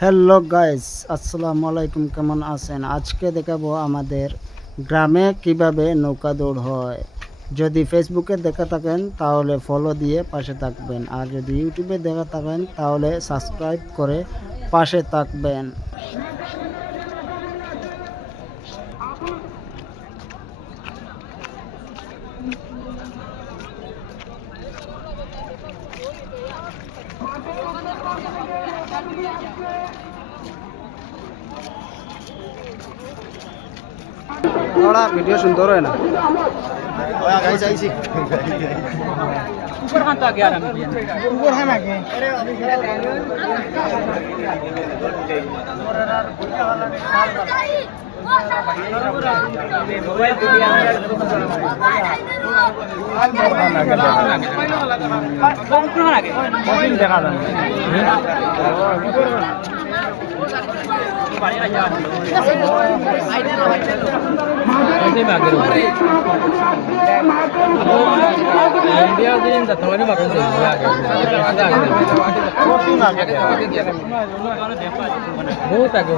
Hello guys, আসসালামু আলাইকুম। কেমন আছেন? আজকে দেখাবো আমাদের গ্রামে কিভাবে নৌকা দৌড় হয়। যদি ফেসবুকে দেখে থাকেন তাহলে ফলো দিয়ে পাশে থাকবেন, আর যদি ইউটিউবে দেখে থাকেন তাহলে সাবস্ক্রাইব করে পাশে থাকবেন। थोड़ा वीडियो सुंदर है ना। ऊपर हाथ आ गया ऊपर हाथ आ गया बहुत आगे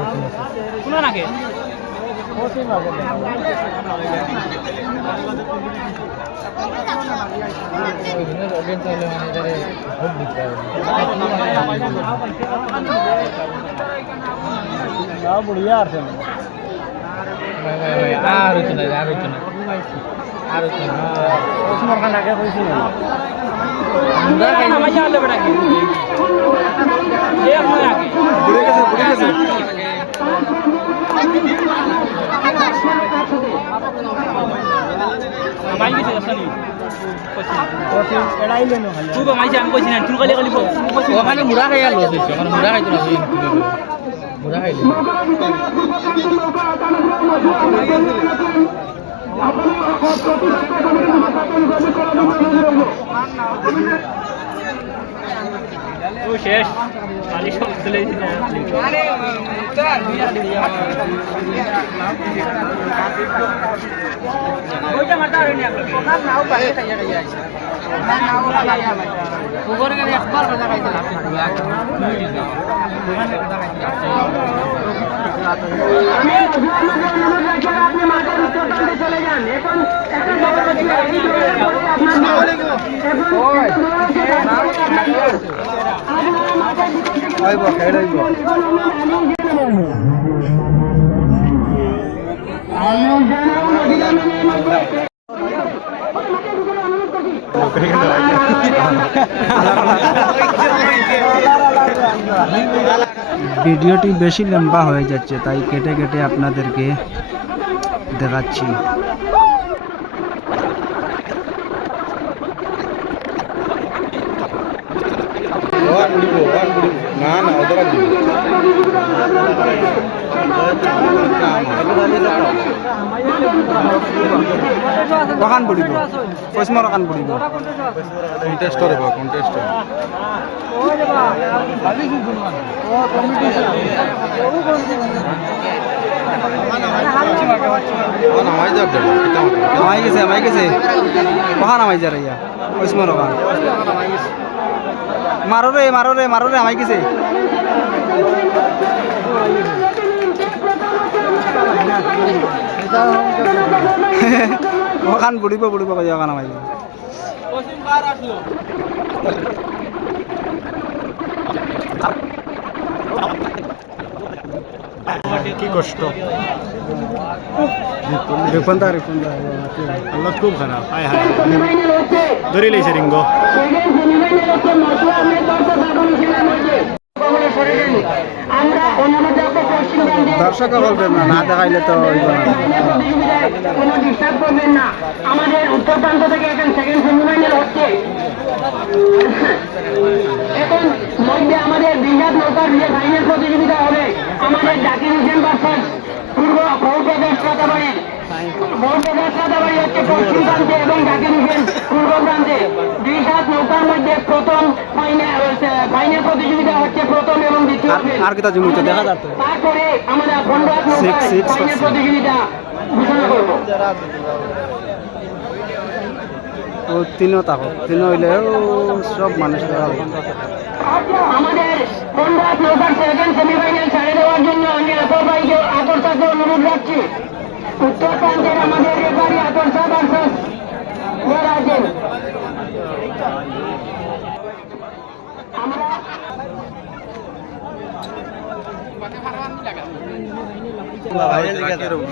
बढ़िया मुड़ा खाई मुड़ा खाई मुड़ा खाई শেষ খালি সব চলে চলে যান এখন ভিডিওটি বেশি লম্বা হয়ে যাচ্ছে, তাই কেটে কেটে আপনাদেরকে দেখাচ্ছি। না না দোকান পড়িব পশ্চিম দোকান পড়িব কন্টেস্ট দেব কন্টেস্ট নামাই গেছে কহা নামাই যা রাইয়া পশ্চিম দোকান মারো রে আমাই গেছে ওখান বুড়িব কাজ ওখান আমাই কি কষ্ট আল্লাহ খুব খারাপ ধরে লেছে রিঙ্গ দর্শক বলবেন না দেখাইলে তো আমাদের উত্তর প্রান্ত থেকে এখন সেকেন্ড সেমিফাইনাল হচ্ছে। এখন মধ্যে আমাদের বৃহৎ নৌকার যে ফাইনাল প্রতিযোগিতা হবে আমাদের জাকির হোসেন ভার্সেস পূর্ব বহুপ্রদেশ রাতাবাড়ি হচ্ছে পশ্চিম প্রান্তে এবং জাকির হোসেন পূর্ব প্রান্তে। দুই সাত নৌকার মধ্যে প্রথম ফাইনাল প্রতিযোগিতা হচ্ছে প্রথম এবং দ্বিতীয়। তারপরে আমরা 15 ফাইনাল প্রতিযোগিতা ঘোষণা করবো। ও তিনও হইলে সব মানুষ আমাদের 15 নৌকার সেকেন্ড সেমিফাইনাল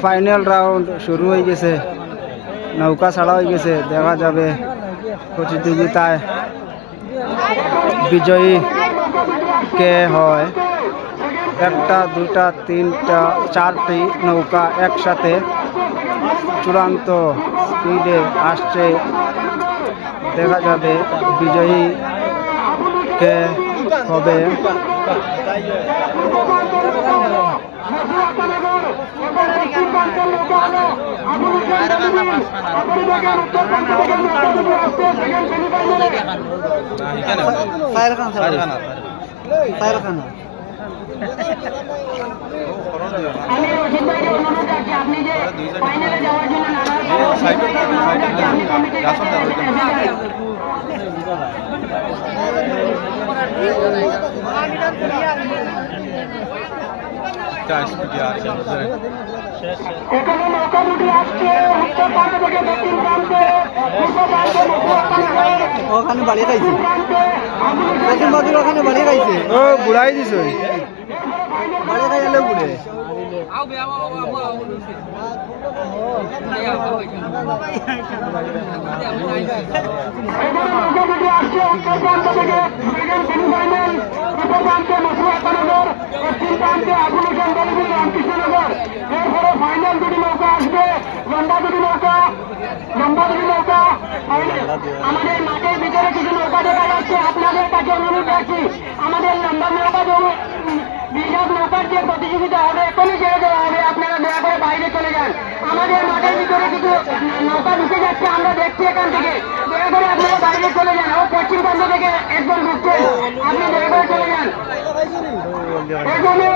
ফাইনাল রাউন্ড শুরু হয়ে গেছে, নৌকা ছাড়া হয়ে গেছে। দেখা যাবে প্রতিযোগিতায় বিজয়ী কে হয়। একটা, দুটা, তিনটা, চারটি নৌকা একসাথে চূড়ান্ত স্পিডে আসছে। দেখা যাবে বিজয়ী কে হবে। আমি রশিদ ভাইকে অনুরোধ রাখছি, আপনি যে ফাইনালে যাওয়ার জন্য এখানে নৌকা দুটি আসছে উত্তর প্রান্ত থেকে দক্ষিণ প্রান্তে। ওখানে বাড়িয়ে খাইছে, দক্ষিণ বাজুর ওখানে বাড়িয়ে খাইছে। ও বুড়াই দিছ বাড়িয়ে খাইলে বুড়ে ফাইনাল দুটি নৌকা আসবে, লম্বা দুটি নৌকা, আমাদের মাঠের ভিতরে কিছু নৌকা দেখা যাচ্ছে। আপনাদের কাছে অনুরোধ রাখছি, আমাদের লম্বা নৌকা বিশাল নৌকার যে প্রতিযোগিতা হবে এখনই ছেড়ে দেওয়া হবে, আপনারা দয়া করে বাইরে চলে যান। আমাদের মাঠের ভিতরে কিছু নৌকা ঢুকে যাচ্ছে, আমরা দেখছি এখান থেকে। দয়া করে আপনারা বাইরে চলে যান। ও পশ্চিম প্রান্ত থেকে একজন ঢুকছে, আপনি দয়া করে চলে যান। এখানে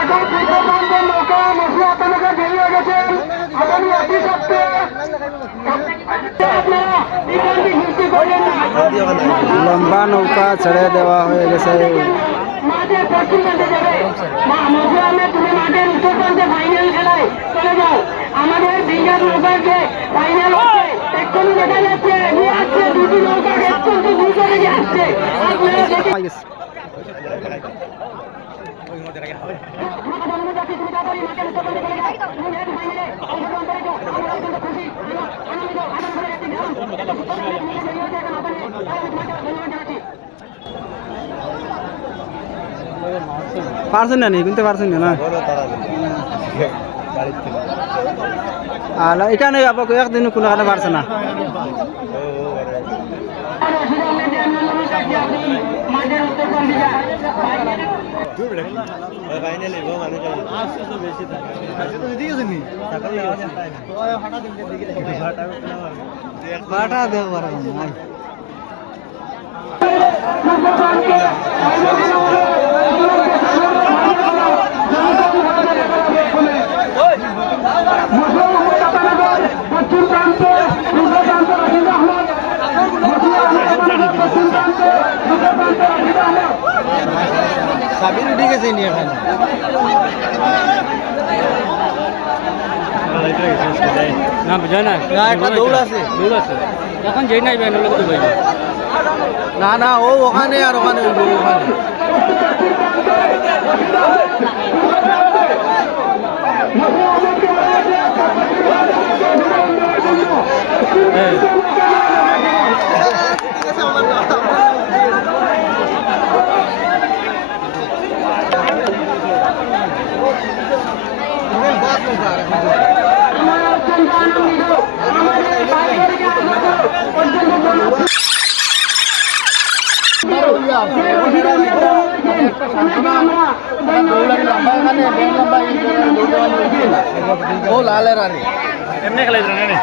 এখন পূর্ব প্রান্তের নৌকা মশলা আপনারা বেরিয়ে হয়ে গেছেন। আপনি একই সপ্তাহে আপনারা এখানটি সৃষ্টি করলেন না। লম্বা নৌকা ছেড়ে দেওয়া হয়ে গেছে। মাঠের পশ্চিম প্রান্তে যাবে, তুমি মাঠের উত্তর প্রান্তে ফাইনাল খেলায় চলে যাও। আমাদের বিঘাত নৌকার যে ফাইনাল হচ্ছে এক্ষুনি দেখা যাচ্ছে, নিয়ে আসছে দুটি নৌকা অত্যন্ত দ্রুত লেগে আসছে। আপনারা দেখে পারছেন না নি কিনতে পারছেন না আর এখানে একদিন কোনো কারণে পারছে না। বাটা দেখ পারা সাবির উঠে গেছে নিয়ে এখানে না বুঝায় না একটা দৌড় আছে এখন যেই নাই ব্যান্ডের লোক তো না না ও ওখানে আর ওখানে ওখানে ও লালের এমনি খেলাইছিল না